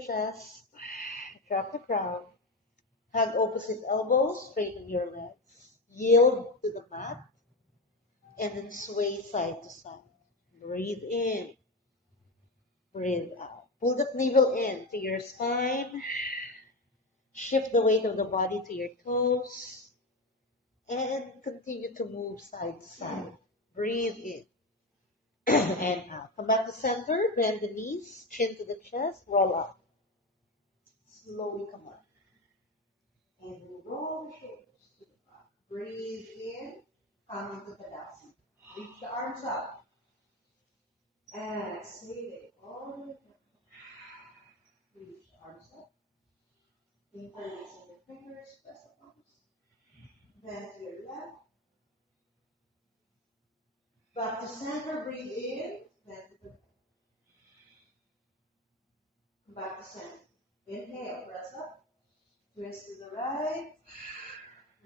the chest, drop the crown, hug opposite elbows, straighten your legs, yield to the mat, and then sway side to side. Breathe in, breathe out. Pull that navel in to your spine, shift the weight of the body to your toes, and continue to move side to side. Breathe in and out. Come back to center, bend the knees, chin to the chest, roll up. Slowly come up. And roll the shoulders to the front. Breathe in, come into Tadasana. Reach the arms up. And exhale it all the way down. Reach the arms up. Interlace your fingers, press the palms. Bend to your left. Back to center, breathe in, bend to the right. Back to center. Inhale, press up. Twist to the right.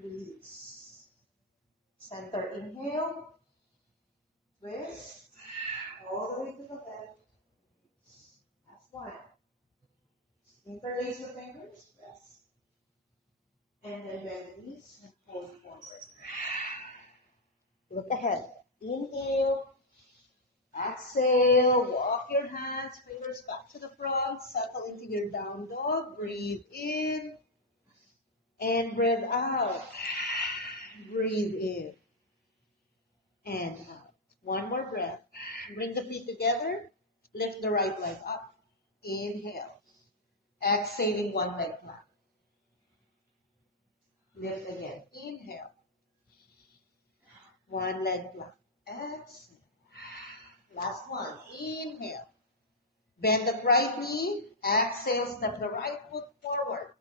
Release. Center, inhale. Twist. All the way to the left. Release. Last one. Interlace your fingers, press. And then bend the knees and pull forward. Look ahead. Inhale. Exhale. Walk your hands, fingers back to the front. Settle into your down dog. Breathe in. And breathe out. Breathe in. And out. One more breath. Bring the feet together. Lift the right leg up. Inhale. Exhaling one leg flat. Lift again. Inhale. One leg flat. Exhale. Last one. Inhale. Bend the right knee. Exhale. Step the right foot forward.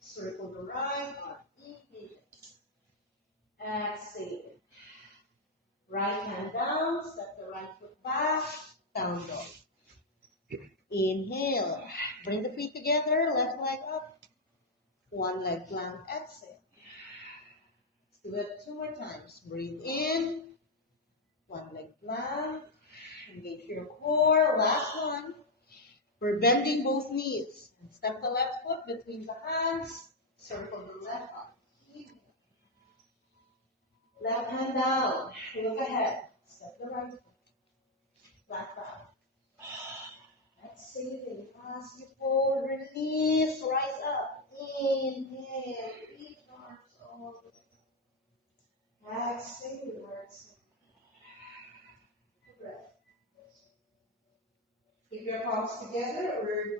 Circle the right arm. Inhale. Exhale. Right hand down. Step the right foot back. Down dog. Inhale. Bring the feet together. Left leg up. One leg plank. Exhale. Let's do it 2 more times. Breathe in. One leg plank. Engage your core. Last one. We're bending both knees. And step the left foot between the hands. Circle the left arm. Inhale. Left hand down. Look ahead. Step the right foot. Back out. Exhale. As you fold, release. Rise up. Inhale. Reach the arms all the way. Exhale. Exhale. Breath. Keep your palms together. We're